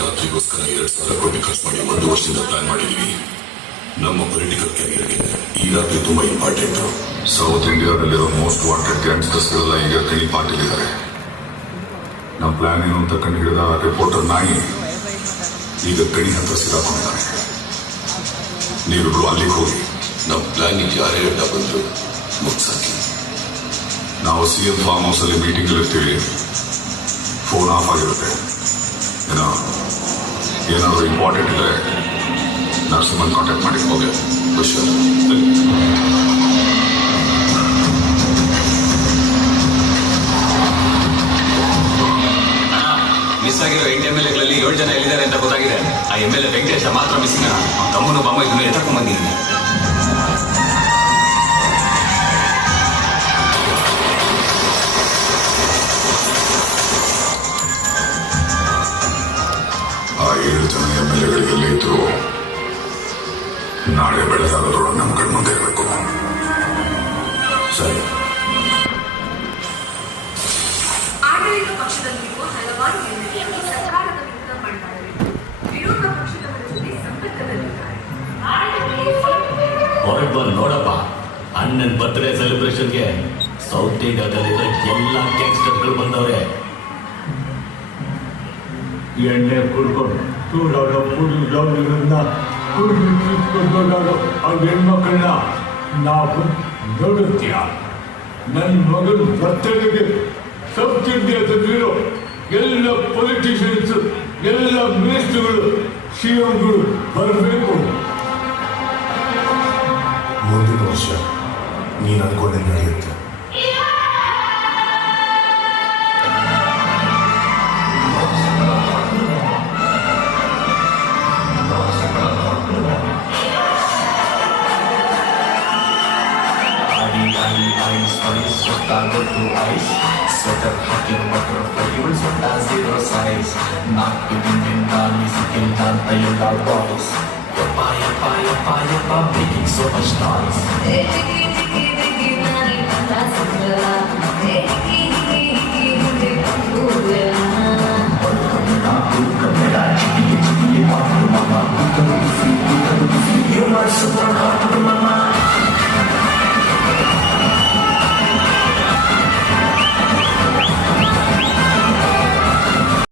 ಯಾತ್ರಿಗೋಸ್ಕರ 2,000 ಕೋಟಿ ಖರ್ಚು ಮಾಡಿ 1 ವರ್ಷದಿಂದ ಪ್ಲಾನ್ ಮಾಡಿದೀವಿ. ನಮ್ಮ ಪೊಲಿಟಿಕಲ್ ಕ್ಯಾರಿಯರ್ಗೆ ಈ ರಾತ್ರಿ ತುಂಬಾ ಇಂಪಾರ್ಟೆಂಟ್. ಸೌತ್ ಇಂಡಿಯಾದಲ್ಲಿರೋ ಮೋಸ್ಟ್ ವಾಂಟೆಡ್ ಗ್ಯಾಂಗ್ಸ್ಟರ್ಸ್ಗಳೆಲ್ಲ ಈಗ ಕಣಿ ಪಾರ್ಟಿಲಿದ್ದಾರೆ. ನಮ್ಮ ಪ್ಲಾನ್ ಏನು ಅಂತ ಕಂಡು ಹಿಡಿದ ರಿಪೋರ್ಟರ್ ನಾಯಿ ಈಗ ಕಣಿ ಹತ್ರ ಸಿಗಾಕೊಂಡಿದ್ದಾರೆ. ನೀವಿಬ್ರು ಅಲ್ಲಿಗೆ ಹೋಗಿ ನಮ್ಮ ಪ್ಲಾನ್ ಯಾರೇ ಅಡ್ಡ ಬಂದ್ರು ಮುಗ್ಸಾಕಿ. ನಾವು CM ಫಾರ್ಮ್ ಹೌಸ್ ಅಲ್ಲಿ ಮೀಟಿಂಗ್ ಇರ್ತೀವಿ. ಫೋನ್ ಆಫ್ ಆಗಿರುತ್ತೆ. ಏನಾದರೂ ಇಂಪಾರ್ಟೆಂಟ್ ಇದ್ರೆ ನರಸಿಂಹನ್ ಕಾಂಟ್ಯಾಕ್ಟ್ ಮಾಡಿ. ಓಕೆ ಹುಷಾರ್. ಮಿಸ್ ಆಗಿರೋ 8 MLAಗಳಲ್ಲಿ 7 ಜನ ಎಲ್ಲಿದ್ದಾರೆ ಅಂತ ಗೊತ್ತಾಗಿದೆ. ಆ MLA ವೆಂಕಟೇಶ ಮಾತ್ರ ಮಿಸ್ಸಿಂಗ್. ಅವ್ನ ತಮ್ಮನು ಬಾಮ ಇದನ್ನು ಎತ್ತಕೊಂಡ್ ಬಂದಿದ್ದೀನಿ. ಆ 7 ಜನ MLAಗಳಿಗೆ ಎಲ್ಲಿ ಇದ್ರು ನಾಳೆ ಬೆಳಗಾಗೋದ್ರೊಳಗೆ ನಮ್ಮ ಕಣ್ಮುಂದೆ ಇರಬೇಕು. ಸರಿ. ಆಡಳಿತ ಪಕ್ಷದಲ್ಲಿರುವ ಹಲವಾರು MLAಗಳು ಸರ್ಕಾರದ ವಿರುದ್ಧ ಮಾಡಿದ್ದಾರೆ. ವಿರೋಧ ಪಕ್ಷದವರ ಜೊತೆ ಸಂಪರ್ಕದಲ್ಲಿದ್ದಾರೆ. ಹೊರಗೆ ಬಂದು ನೋಡಪ್ಪ, ಅಣ್ಣನ ಬರ್ತ್ಡೇ ಸೆಲೆಬ್ರೇಷನ್ಗೆ ಸೌತ್ ಇಂಡಿಯಾದಲ್ಲಿರೋ ಎಲ್ಲ ಗ್ಯಾಂಗ್ಸ್ಟರ್ಗಳು ಬಂದವ್ರೆ. ಎಣ್ಣೆ ಕುಡ್ಕೊಂಡು ಚೂರಾಡ ಪುಡಿಗಳನ್ನ ಕುಡಿದು ಆ ಹೆಣ್ಮಕ್ಳನ್ನ ನಾವು ನೋಡುತ್ತೀಯ. ನನ್ನ ಮಗನ ಬರ್ತಡೆಗೆ ಸೌತ್ ಇಂಡಿಯಾದಲ್ಲಿರೋ ಎಲ್ಲ ಪೊಲಿಟಿಷಿಯನ್ಸ್, ಎಲ್ಲ ಮಿನಿಸ್ಟರ್ಗಳು, CMಗಳು ಬರಬೇಕು. ಮುಂದಿನ ವರ್ಷ ನೀನು ಅನ್ಕೊಂಡೆ ನಡೆಯುತ್ತೆ. Sweater hacking butterfly, you will sweat as 0 size. Not giving in the musical dance, you love boys. Yappa, yappa, yappa, yappa, making so much noise.